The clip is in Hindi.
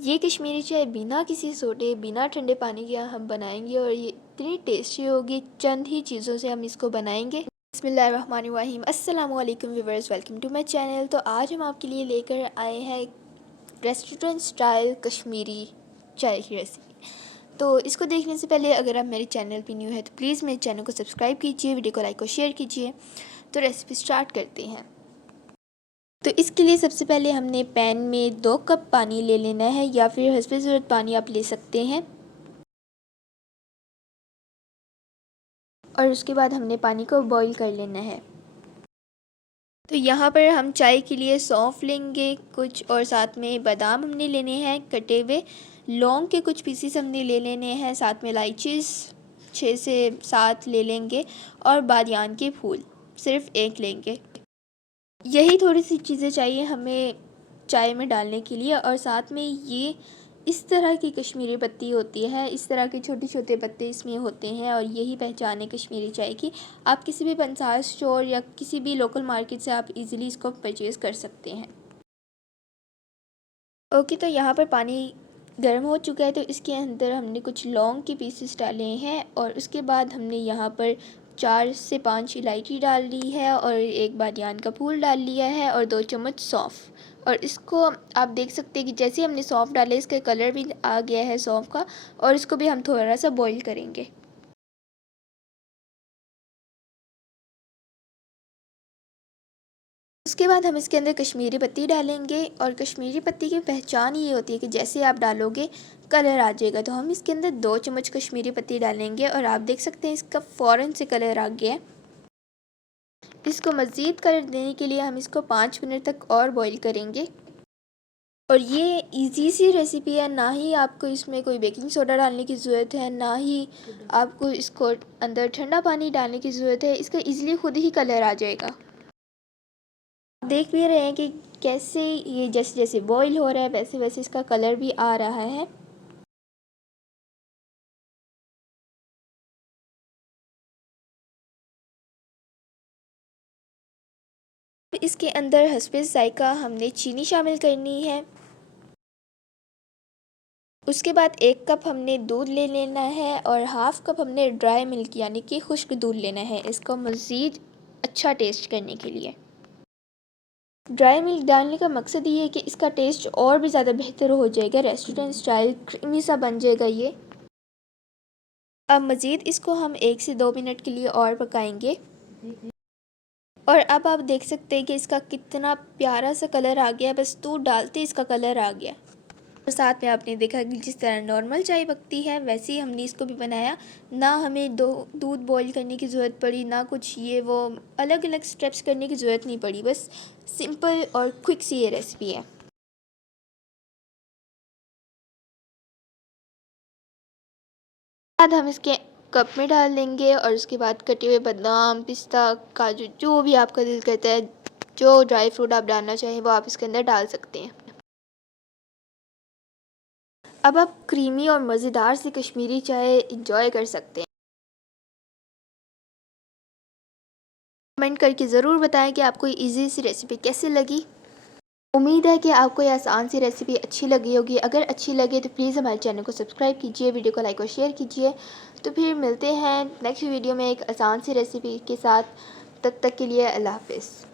ये कश्मीरी चाय बिना किसी सोडे, बिना ठंडे पानी के हम बनाएंगे और ये इतनी टेस्टी होगी। चंद ही चीज़ों से हम इसको बनाएंगे। बिस्मिल्लाहिर्रहमानिर्रहीम। अस्सलाम वालेकुम viewers, welcome to my channel. तो आज हम आपके लिए लेकर आए हैं रेस्टोरेंट स्टाइल कश्मीरी चाय की रेसिपी। तो इसको देखने से पहले अगर आप मेरे चैनल पर न्यू है तो प्लीज़ मेरे चैनल को सब्सक्राइब कीजिए, वीडियो को लाइक और शेयर कीजिए। तो रेसिपी स्टार्ट करते हैं। तो इसके लिए सबसे पहले हमने पैन में 2 कप पानी ले लेना है, या फिर हस्बे ज़रूरत पानी आप ले सकते हैं। और उसके बाद हमने पानी को बॉईल कर लेना है। तो यहाँ पर हम चाय के लिए सौंफ लेंगे कुछ, और साथ में बादाम हमने लेने हैं कटे हुए, लौंग के कुछ पीसीस हमने ले लेने हैं, साथ में इलायचीज़ 6 से 7 ले लेंगे, और बादियान के फूल सिर्फ़ 1 लेंगे। यही थोड़ी सी चीज़ें चाहिए हमें चाय में डालने के लिए। और साथ में ये इस तरह की कश्मीरी पत्ती होती है, इस तरह के छोटे छोटे पत्ते इसमें होते हैं, और यही पहचान है कश्मीरी चाय की। आप किसी भी पंसार स्टोर या किसी भी लोकल मार्केट से आप इजीली इसको परचेज़ कर सकते हैं। ओके, तो यहाँ पर पानी गर्म हो चुका है, तो इसके अंदर हमने कुछ लौंग के पीसेस डाले हैं, और उसके बाद हमने यहाँ पर 4 से 5 इलायची डाल ली है, और 1 बादियान का फूल डाल लिया है, और 2 चम्मच सौंफ। और इसको आप देख सकते हैं कि जैसे हमने सौंफ डाले इसका कलर भी आ गया है सौंफ का, और इसको भी हम थोड़ा सा बॉईल करेंगे। उसके बाद हम इसके अंदर कश्मीरी पत्ती डालेंगे, और कश्मीरी पत्ती की पहचान ये होती है कि जैसे आप डालोगे कलर आ जाएगा। तो हम इसके अंदर 2 चम्मच कश्मीरी पत्ती डालेंगे, और आप देख सकते हैं इसका फ़ौरन से कलर आ गया है। इसको मज़ीद कलर देने के लिए हम इसको 5 मिनट तक और बॉईल करेंगे। और ये इजी सी रेसिपी है, ना ही आपको इसमें कोई बेकिंग सोडा डालने की ज़रूरत है, ना ही आपको इसको अंदर ठंडा पानी डालने की ज़रूरत है। इसका ईज़िली खुद ही कलर आ जाएगा। देख भी रहे हैं कि कैसे ये जैसे जैसे बॉईल हो रहा है वैसे वैसे इसका कलर भी आ रहा है। इसके अंदर हस्बे ज़ायक़ा हमने चीनी शामिल करनी है। उसके बाद 1 कप हमने दूध ले लेना है, और हाफ़ कप हमने ड्राई मिल्क यानी कि खुश्क दूध लेना है, इसको मज़ीद अच्छा टेस्ट करने के लिए। ड्राई मिल्क डालने का मकसद ये है कि इसका टेस्ट और भी ज़्यादा बेहतर हो जाएगा, रेस्टोरेंट स्टाइल क्रीमी सा बन जाएगा ये। अब मज़ीद इसको हम 1 से 2 मिनट के लिए और पकाएंगे। और अब आप देख सकते हैं कि इसका कितना प्यारा सा कलर आ गया, बस दूध डालते इसका कलर आ गया। और साथ में आपने देखा कि जिस तरह नॉर्मल चाय पकती है वैसे ही हमने इसको भी बनाया। ना हमें दूध बॉईल करने की ज़रूरत पड़ी, ना कुछ ये वो अलग अलग स्टेप्स करने की ज़रूरत नहीं पड़ी, बस सिंपल और क्विक सी ये रेसिपी है। बाद हम इसके कप में डाल देंगे, और उसके बाद कटे हुए बादाम, पिस्ता, काजू, जो भी आपका दिल करता है, जो ड्राई फ्रूट आप डालना चाहें वो आप इसके अंदर डाल सकते हैं। अब आप क्रीमी और मज़ेदार सी कश्मीरी चाय इंजॉय कर सकते हैं। कमेंट करके ज़रूर बताएं कि आपको ये ईज़ी सी रेसिपी कैसी लगी। उम्मीद है कि आपको ये आसान सी रेसिपी अच्छी लगी होगी। अगर अच्छी लगे तो प्लीज़ हमारे चैनल को सब्सक्राइब कीजिए, वीडियो को लाइक और शेयर कीजिए। तो फिर मिलते हैं नेक्स्ट वीडियो में एक आसान सी रेसिपी के साथ। तब तक के लिए अल्लाह हाफ़िज़।